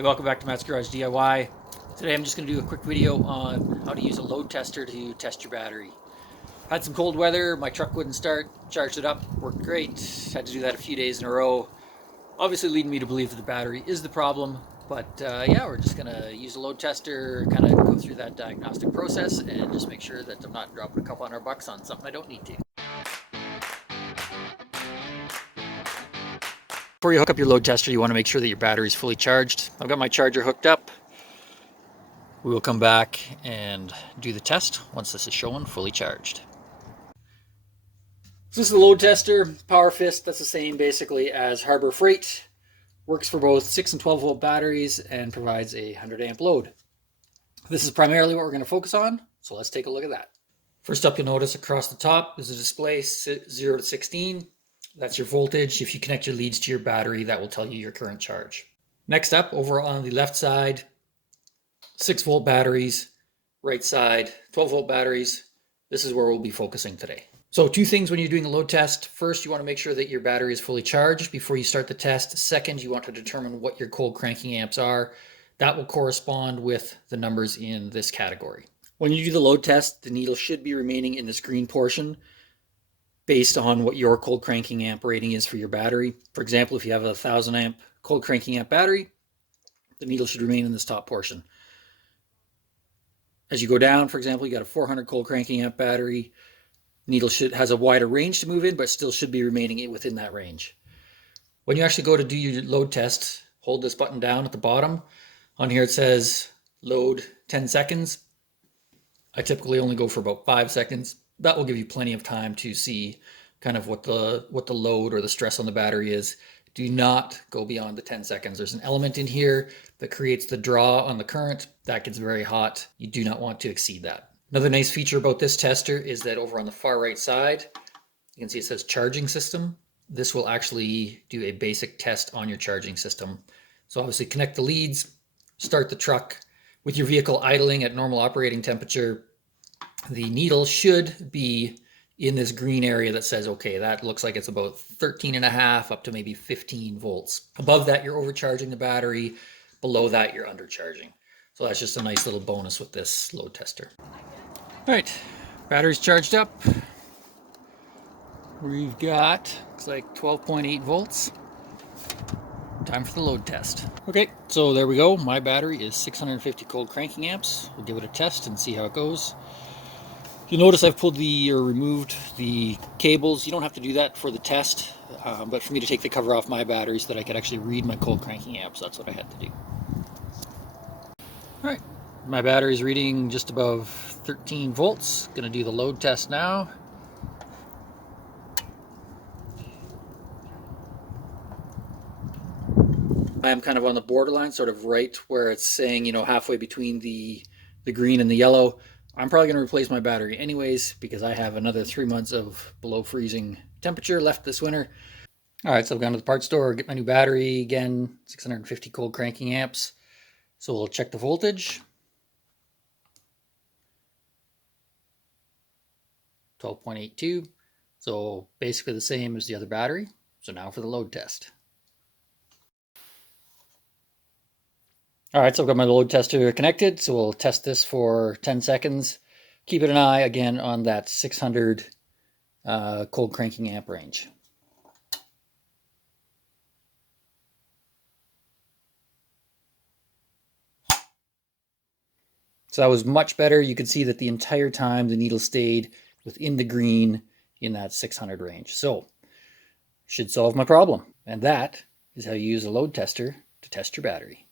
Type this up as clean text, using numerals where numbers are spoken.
Hey, welcome back to Matt's Garage DIY. Today I'm just going to do a quick video on how to use a load tester to test your battery. Had some cold weather, my truck wouldn't start, charged it up, worked great. Had to do that a few days in a row. Obviously leading me to believe that the battery is the problem, but yeah, we're just going to use a load tester, kind of go through that diagnostic process and just make sure that I'm not dropping a couple $100 on something I don't need to. Before you hook up your load tester, you want to make sure that your battery is fully charged. I've got my charger hooked up. We will come back and do the test once this is shown fully charged. So this is the load tester, Powerfist. That's the same basically as Harbor Freight. Works for both 6 and 12 volt batteries and provides a 100 amp load. This is primarily what we're going to focus on, so let's take a look at that. First up, you'll notice across the top is a display 0 to 16. That's your voltage. If you connect your leads to your battery, that will tell you your current charge. Next up, over on the left side, 6 volt batteries, right side, 12 volt batteries. This is where we'll be focusing today. So two things when you're doing a load test. First, you want to make sure that your battery is fully charged before you start the test. Second, you want to determine what your cold cranking amps are. That will correspond with the numbers in this category. When you do the load test, the needle should be remaining in this green portion based on what your cold cranking amp rating is for your battery. For example, if you have a 1000 amp cold cranking amp battery, the needle should remain in this top portion. As you go down, for example, you got a 400 cold cranking amp battery, needle has a wider range to move in, but still should be remaining within that range. When you actually go to do your load test, hold this button down at the bottom. On here it says load 10 seconds. I typically only go for about 5 seconds. That will give you plenty of time to see kind of what the load or the stress on the battery is. Do not go beyond the 10 seconds. There's an element in here that creates the draw on the current. That gets very hot. You do not want to exceed that. Another nice feature about this tester is that over on the far right side, you can see it says charging system. This will actually do a basic test on your charging system. So obviously connect the leads, start the truck. With your vehicle idling at normal operating temperature, the needle should be in this green area that says, okay, that looks like it's about 13.5 up to maybe 15 volts. Above that, you're overcharging the battery. Below that, you're undercharging. So that's just a nice little bonus with this load tester. All right, battery's charged up. We've got, looks like 12.8 volts. Time for the load test. Okay, so there we go. My battery is 650 cold cranking amps. We'll give it a test and see how it goes. You'll notice I've pulled or removed the cables. You don't have to do that for the test, but for me to take the cover off my battery so that I could actually read my cold cranking amps, that's what I had to do. All right, my battery's reading just above 13 volts. Gonna do the load test now. I am kind of on the borderline, sort of right where it's saying, you know, halfway between the green and the yellow. I'm probably going to replace my battery anyways because I have another 3 months of below freezing temperature left this winter. All right, so I've gone to the parts store, get my new battery, again, 650 cold cranking amps. So we'll check the voltage. 12.82. So basically the same as the other battery. So now for the load test. All right, so I've got my load tester connected, so we'll test this for 10 seconds. Keep an eye, again, on that 600 cold cranking amp range. So that was much better. You could see that the entire time the needle stayed within the green in that 600 range. So, should solve my problem. And that is how you use a load tester to test your battery.